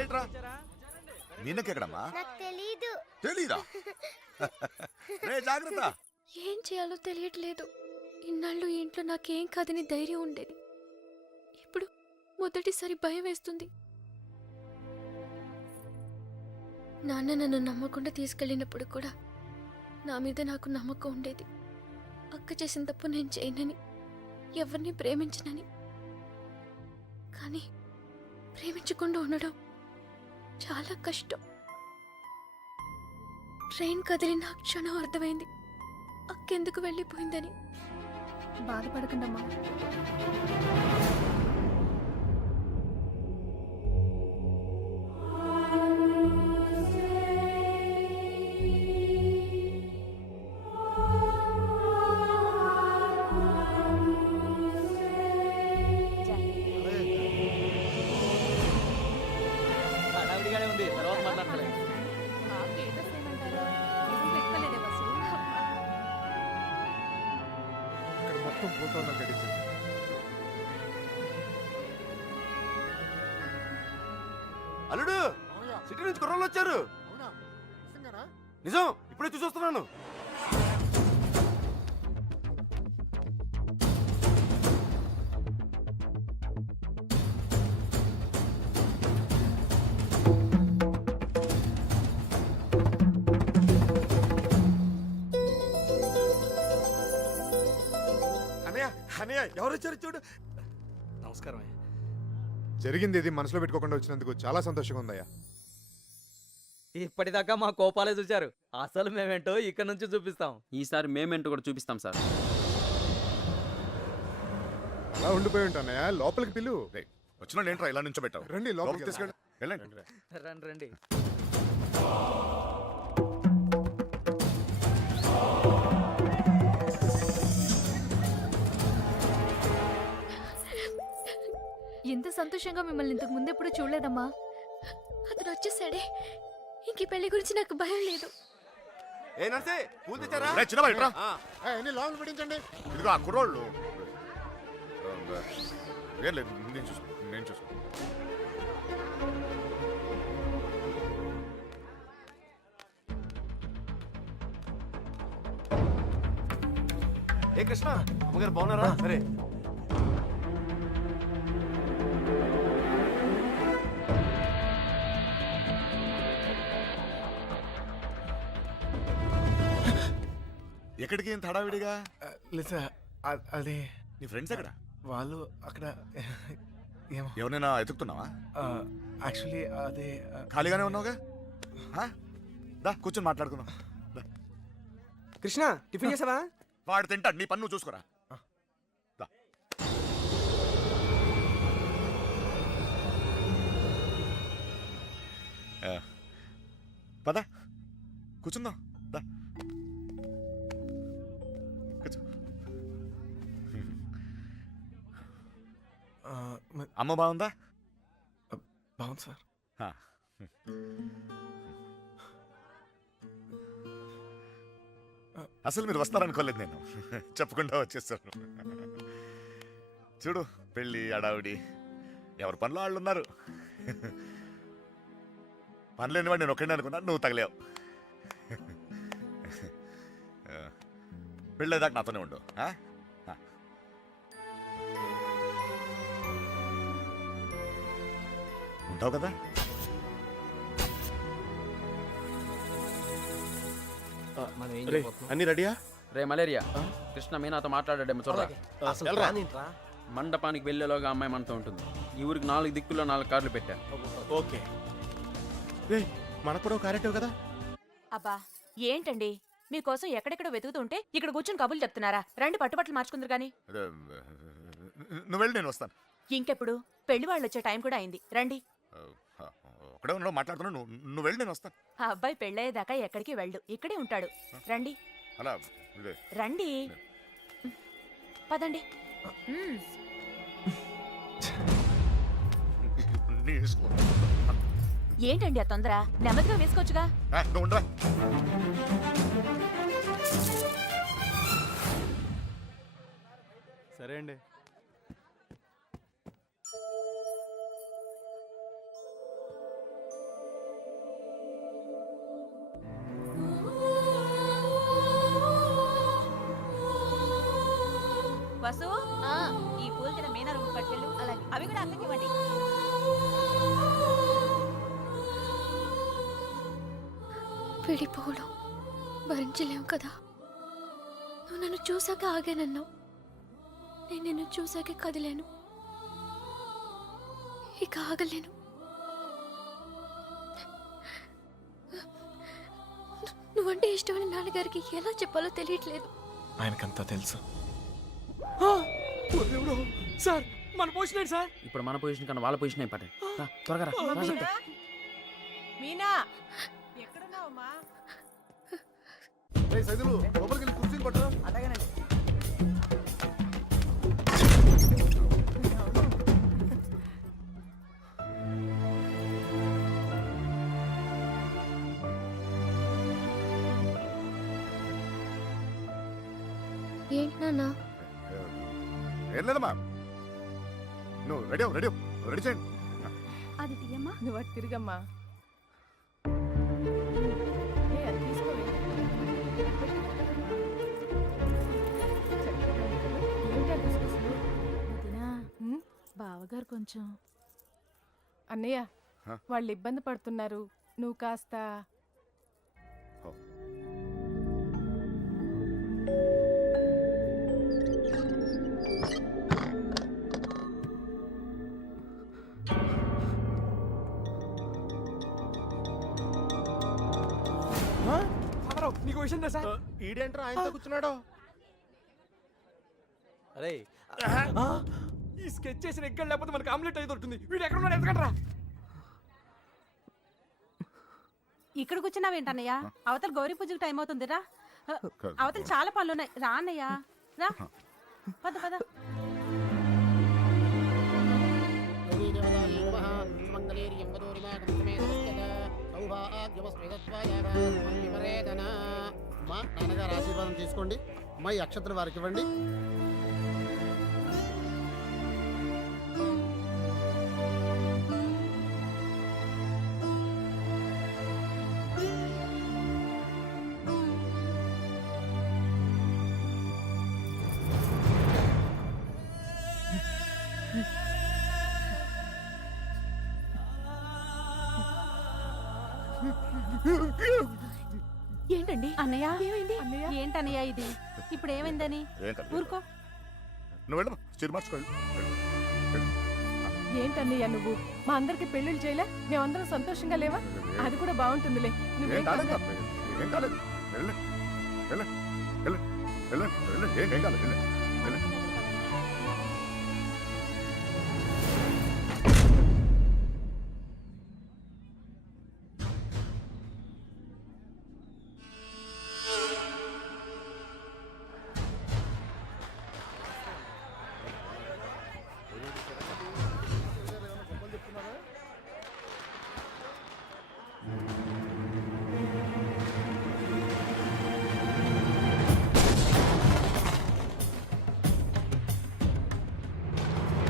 రైట్రా. మీనకెక్కడమ్మా? తెలీదా? రే జాగ్రత్త. ఏం చేయాలో తెలియట్లేదు. ఇన్నాళ్ళు ఈ ఇంట్లో నాకేం కాదని ధైర్యం ఉండేది. ఇప్పుడు మొదటిసారి భయం వేస్తుంది. నాన్న నన్ను నమ్మకుండా తీసుకెళ్ళినప్పుడు కూడా నా మీద నాకు నమ్మకం ఉండేది. అక్క చేసిన తప్పు నేను చేయనని, ఎవరిని ప్రేమించనని. కానీ ప్రేమించకుండా ఉండడం చాలా కష్టం. ట్రైన్ కదిలిన క్షణం అర్థమైంది అక్కెందుకు వెళ్ళిపోయిందని. బాధపడకండమ్మా. ఉంది, తర్వాత మాట్లాడలే. మొత్తం ఫోటోలో గడిచింది. అల్లుడు, సిటీ నుంచి కుర్రోళ్ళు వచ్చారు. నిజం, ఇప్పుడే చూసొస్తున్నాను. ఎవరు వచ్చారు చూడు. నమస్కారం. జరిగింది ఇది మనసులో పెట్టుకోకుండా వచ్చినందుకు చాలా సంతోషంగా ఉందయ్యా. ఇప్పటిదాకా మా కోపాలే చూశారు, అసలు మేమేంటో ఇక్కడ నుంచి చూపిస్తాం. ఈసారి మేమేంటో కూడా చూపిస్తాం సార్. అలా ఉండిపోయి ఉంటానయ్యా, లోపలికి పిలు. వచ్చిన ఏంట్రా ఇలా నుంచో పెట్టావు? రండి లోపలికి తీసుకెళ్ళి. రండి రండి. ఎంత సంతోషంగా మిమ్మల్ని ఇంతకు ముందు ఎప్పుడు చూడలేదమ్మా. అతను వచ్చేసాడే, ఇంక పెళ్లి గురించి నాకు భయం లేదు. ఇదిగో ఆ కుర్రోళ్ళు. ఏం లేదు, నేను చూసుకో. ఏ కృష్ణ, అమ్మగారు బాగున్నారా? సరే. ఎక్కడికి ఇంత హడావిడిగా? లేదా అది నీ ఫ్రెండ్స్ ఎక్కడ? వాళ్ళు అక్కడ. ఎవరైనా ఎతుకుతున్నావా? యాక్చువల్లీ అదే. ఖాళీగానే ఉన్నావుగా, దా కూర్చొని మాట్లాడుకుందాం. కృష్ణ, టిఫిన్ చేసావా? వాడు తింటాడు, నీ పన్ను చూసుకోరా. పద కూర్చుందాం. దా కూర్చో. అమ్మ బాగుందా? బాగుంది సార్. అసలు మీరు వస్తారనుకోలేదు నేను, చెప్పకుండా వచ్చేసాను. చూడు, పెళ్ళి అడావిడి, ఎవరి పనిలో వాళ్ళు ఉన్నారు. పని లేనివాడు నేను ఒక్కడే అనుకున్నా, నువ్వు తగలేవు. పెళ్ళేదాకా నాతోనే ఉండు. ఉంటావు కదా? అన్ని రెడీయా? రే మలేరియా, కృష్ణ మీనాతో మాట్లాడాడేమో చూడరా. మండపానికి వెళ్ళేలోగా అమ్మాయి మనతో ఉంటుంది. ఈ ఊరికి 4 దిక్కుల్లో 4 కార్లు పెట్టా. ఓకే. రే మనకు కూడా క్యారెక్టర్ కదా. అబ్బా ఏంటండి, మీకోసం ఎక్కడెక్కడ వెతుకుతుంటే ఇక్కడ కూర్చొని కబుర్లు చెప్తున్నారా? రండి, పట్టుబట్టలు మార్చుకుందరు గాని. నువ్వు వెళ్ళి నేను వస్తాను. ఇంకెప్పుడు? పెళ్లి వాళ్ళు వచ్చే టైం కూడా అయింది, రండి. ఒకడే ఉన్నావు, మాట్లాడుతున్నా. నువ్వు వెళ్ళి నేను వస్తాను. ఆ అబ్బాయి పెళ్ళయ్యేదాకా ఎక్కడికి వెళ్ళు, ఇక్కడే ఉంటాడు. రండి. అలా రండి, పదండి. ఏంటండి ఆ తొందర? నెమ్మదిగా వేసుకోవచ్చుగా. సరే అండి. వసు ఈ పూలు తిన మీనా రూమ్ పట్టుకెళ్ళు అలాగే అవి కూడా అక్కకి ఇవ్వండి. విడిపోవడం భరించలేవు కదా. నువ్వు నన్ను చూసాక ఆగానన్నావు, నేను నిన్ను చూసాకే కదిలేను. ఇక ఆగలేను. నువ్వంటే ఇష్టమని నాన్నగారికి ఎలా చెప్పాలో తెలియట్లేదు. ఆయనకంతా తెలుసు. సార్ మన పోషన్ సార్. ఇప్పుడు మన పొజిషన్ కన్నా వాళ్ళ పొజిషన్ అయిపోతాయి. త్వరగా రా, రా చెప్తా. మీనా ఎక్కడున్నావమ్మా? సైదులు లోపలికి వెళ్ళి కుర్చీలు పట్టరా. ఏంటి నాన్న? ఏం లేదమ్మా, నువ్వు రెడీ చేయండి. అది తీయమ్మా. నువ్వు అటు తిరిగమ్మా. అది తీసుకోవే. ఏంటి ఆ గుసగుసలు? బావగారు కొంచెం అన్నయ్య హ? వాళ్ళు ఇబ్బంది పడుతున్నారు, నువ్వు కాస్త నీకు విషయం సార్. ఈడేంట్రా ఆయనతో కూర్చున్నాడు? అరే ఈ స్కెచ్ చేసిన ఎక్కడ లేకపోతే మనకి ఆమ్లెట్ అయి దొరుకుతుంది. వీడు ఎక్కడ ఉన్నాడు ఎత్తకండి రా. ఇక్కడ కూర్చున్నావేంటన్నయ్య? అవతల గౌరీ పూజకి టైం అవుతుందిరా. అవతల చాలా పనులు ఉన్నాయి. రా అన్నయ్య రా. పద పద. మా నాన్నగారు ఆశీర్వాదం తీసుకోండి. అమ్మాయి అక్షతలు వారికి ఇవ్వండి. ఏంటండి అన్నయ్య? ఏమైంది అన్నయ్య? ఏంటన్నయ్య ఇది? ఇప్పుడు ఏమైందని? ఏం కాదు. ఊరుకో. నువ్వు వెళ్ళమ్మా, చీర మార్చుకోవాలి. ఏంటన్నయ్య నువ్వు మా అందరికి పెళ్లిళ్ళు చేయలే? మేమందరం సంతోషంగా లేవా? అది కూడా బాగుంటుందిలే. నువ్వేం ఏం కాలేదు, కంగారు- ఏం కాలేదు. వెళ్ళండి, వెళ్ళండి, వెళ్ళండి, వెళ్ళండి, వెళ్ళండి. ఏం కాలేదు, వెళ్ళండి, వెళ్ళండి.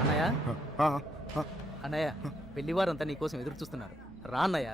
అన్నయ్య ఆ, ఆ. అన్నయ్య పెళ్లివారంతా నీకోసం ఎదురు చూస్తున్నారు. రా అన్నయ్య.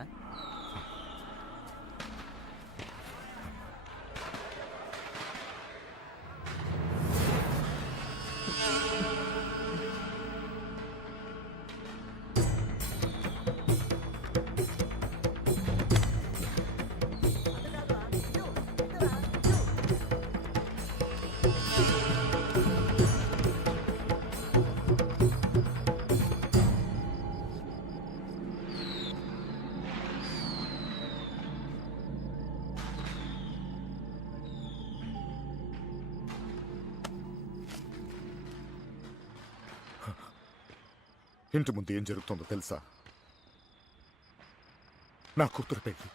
ఇంటి ముందు ఏం జరుగుతుందో తెలుసా? నా కూతురు పెళ్ళి.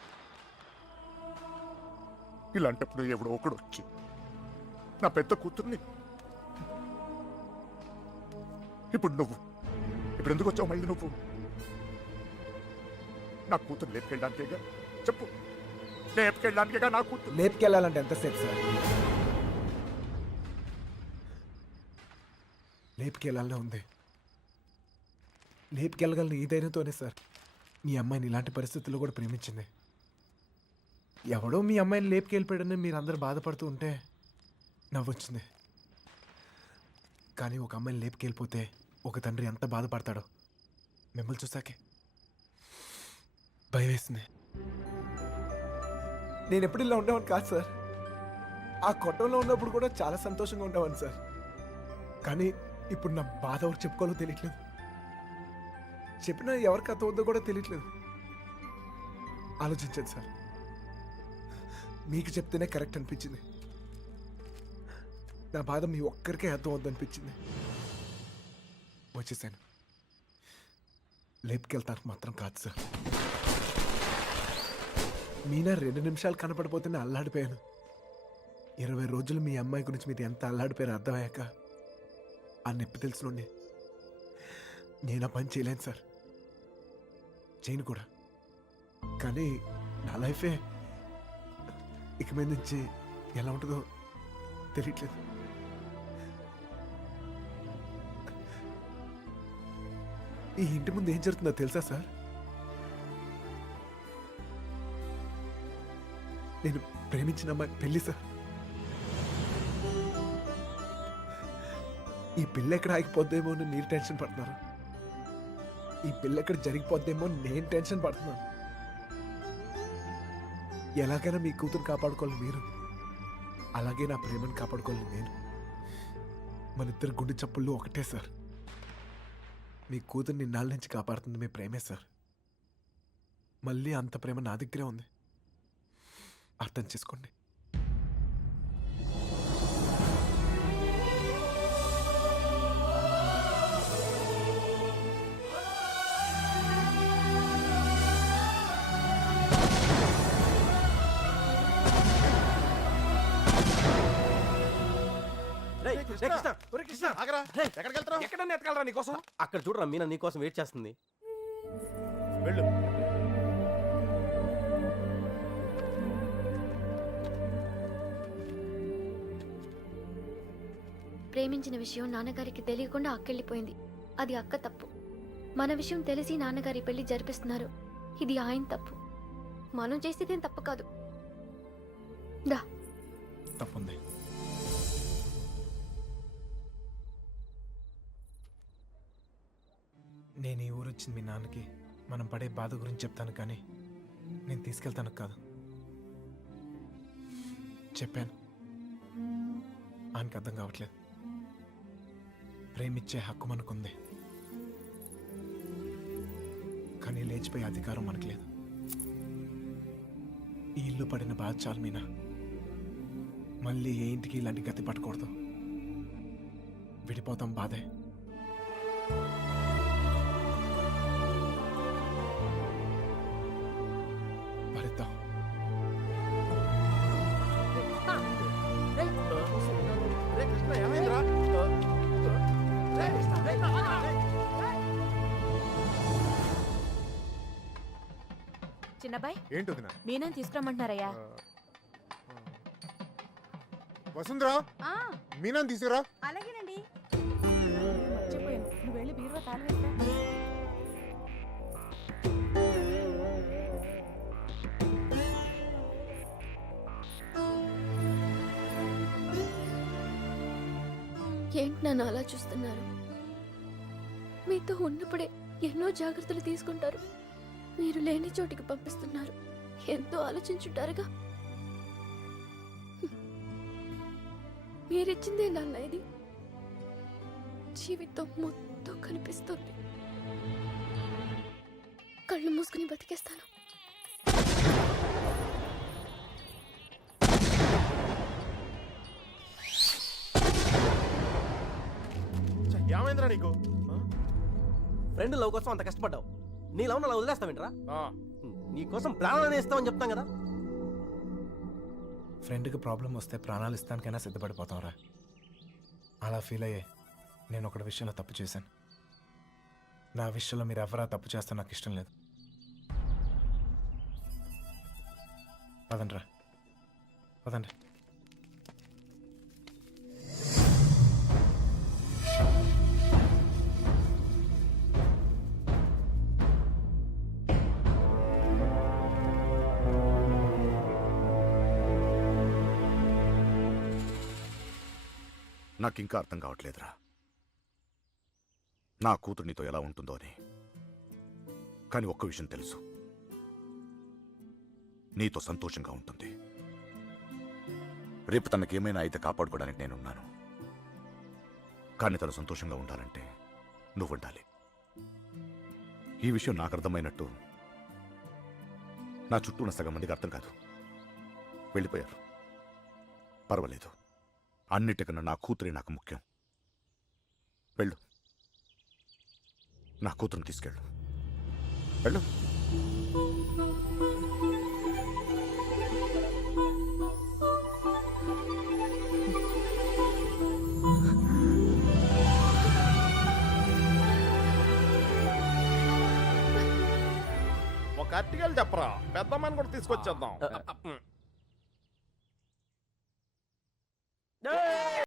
ఇలాంటప్పుడు ఎవడో ఒకడు వచ్చి నా పెద్ద కూతుర్ని, ఇప్పుడు నువ్వు, ఇప్పుడు ఎందుకు వచ్చావు మళ్ళీ నువ్వు? నా కూతురు లేపుకెళ్ళడానికేగా? చెప్పు, లేపుకెళ్ళడానికేగా నా కూతురు? లేపుకెళ్ళాలంటే ఎంతసేపు సార్? లేపుకెళ్ళాలనే ఉంది. లేపుకెళ్ళగలను ఈ ధైర్యంతోనే సార్ మీ అమ్మాయిని ఇలాంటి పరిస్థితుల్లో కూడా ప్రేమించింది. ఎవడో మీ అమ్మాయిని లేపుకెళ్ళిపోయాడని మీరు అందరూ బాధపడుతూ ఉంటే నవ్వొచ్చింది. కానీ ఒక అమ్మాయిని లేపుకెళ్ళిపోతే ఒక తండ్రి ఎంత బాధపడతాడో మిమ్మల్ని చూసాకే భయం వేసింది. నేను ఎప్పుడు ఇలా ఉండేవాడిని కాదు సార్. ఆ కొట్టంలో ఉన్నప్పుడు కూడా చాలా సంతోషంగా ఉండేవాడిని సార్. కానీ ఇప్పుడు నా బాధ ఎవరు చెప్పుకోవాలో తెలియట్లేదు. చెప్పినా ఎవరికి అర్థం అవుతుందో కూడా తెలియట్లేదు. ఆలోచించండి సార్. మీకు చెప్తేనే కరెక్ట్ అనిపించింది. నా బాధ మీ ఒక్కరికే అర్థం అవుద్దనిపించింది. వచ్చేసాను. లేపుకెళ్తానికి మాత్రం కాదు సార్. మీనా 2 నిమిషాలు కనపడిపోతేనే అల్లాడిపోయాను. 20 రోజులు మీ అమ్మాయి గురించి మీరు ఎంత అల్లాడిపోయారో అర్థమయ్యాక ఆ నొప్పి తెలుసునండి. నేను ఆ పని చేయలేను సార్, చేయను కూడా. కానీ నా లైఫే ఇక మీద నుంచి ఎలా ఉంటుందో తెలియట్లేదు. ఈ ఇంటి ముందు ఏం జరుగుతుందో తెలుసా సార్? నేను ప్రేమించిన అమ్మాయి పెళ్లి సార్. ఈ పిల్ల ఎక్కడ ఆగిపోద్దేమో అని మీరు టెన్షన్ పడుతున్నారు. ఈ పిల్ల ఎక్కడ జరిగిపోద్దేమో నేను టెన్షన్ పడుతున్నాను. ఎలాగైనా మీ కూతురు కాపాడుకోవాలి మీరు, అలాగే నా ప్రేమను కాపాడుకోవాలి నేను. మన ఇద్దరు గుండె చప్పుళ్ళు ఒకటే సార్. మీ కూతుర్ని ఇన్నాళ్ళ నుంచి కాపాడుతుంది మీ ప్రేమే సార్. మళ్ళీ అంత ప్రేమ నా దగ్గరే ఉంది, అర్థం చేసుకోండి. ఎక్కడన్నా ఎతకాలరా నీకోసం? అక్కడ చూడరా, మీనా నీకోసం వెయిట్ చేస్తుంది. వెళ్ళు. ప్రేమించిన విషయం నాన్నగారికి తెలియకుండా అక్కెళ్ళిపోయింది. అది అక్క తప్పు. మన విషయం తెలిసి నాన్నగారి పెళ్లి జరిపిస్తున్నారు. ఇది ఆయన తప్పు. మనం చేసేదేం తప్పు కాదు. దా. తప్పుంది. నేను ఈ ఊరు వచ్చింది మీ నాన్నకి మనం పడే బాధ గురించి చెప్తాను, కానీ నేను తీసుకెళ్తాను కాదు. చెప్పాను, ఆయనకి అర్థం కావట్లేదు. ప్రేమిచ్చే హక్కు మనకుంది, కానీ లేచిపోయే అధికారం మనకు లేదు. ఈ ఇల్లు పడిన బాధ చాలు మీనా. మళ్ళీ ఏ ఇంటికి ఇలాంటి గతి పట్టకూడదు. విడిపోతాం, బాధే. భరిద్దాం. చిన్నబాయ్, ఏంటి వదినా? మీనాని తీసుకురమ్మంటున్నారయ్యా. వసుంధరా, మీనాని తీసుకురా. అలాగేనండి. మర్చిపోయాను, నువ్వు వెళ్ళి బీరువా తాళం వేస్తా. ఏంటి నన్ను అలా చూస్తున్నారు? మీతో ఉన్నప్పుడే ఎన్నో జాగ్రత్తలు తీసుకుంటారు. మీరు లేని చోటికి పంపిస్తున్నారు. ఎంతో ఆలోచించుంటారుగా. మీరిచ్చిందే నాన్న ఇది. జీవితం మొత్తం కనిపిస్తుంది. కళ్ళు మూసుకుని బతికేస్తాను. ఏమైందిరా నీకు? ఫ్రెండ్ లవ్ కోసం అంత కష్టపడ్డావు. నీ లవ్ అలా వదిలేస్తావేంట్రా? నీకోసం ప్రాణాలు ఇస్తామని చెప్తాం కదా. ఫ్రెండ్కి ప్రాబ్లం వస్తే ప్రాణాలు ఇస్తానికైనా సిద్ధపడిపోతాంరా. అలా ఫీల్ అయ్యే నేను ఒకటి విషయంలో తప్పు చేశాను. నా విషయంలో మీరు ఎవరా తప్పు చేస్తే నాకు ఇష్టం లేదు. పదండ్రా, పదండి. నాకు ఇంకా అర్థం కావట్లేదురా. నా కూతురు నీతో ఎలా ఉంటుందో అని. కానీ ఒక్క విషయం తెలుసు, నీతో సంతోషంగా ఉంటుంది. రేపు తనకేమైనా అయితే కాపాడుకోవడానికి నేనున్నాను. కానీ తను సంతోషంగా ఉండాలంటే నువ్వు ఉండాలి. ఈ విషయం నాకు అర్థమైనట్టు నా చుట్టూ ఉన్న సగం మందికి అర్థం కాదు. వెళ్ళిపోయారు. పర్వాలేదు, అన్నిటికన్నా నా కూతురే నాకు ముఖ్యం. వెళ్ళు, నా కూతురుని తీసుకెళ్ళు. వెళ్ళు. ఒక అట్టికలు చెప్పరా, పెద్దమ్మని కూడా తీసుకొచ్చేద్దాం.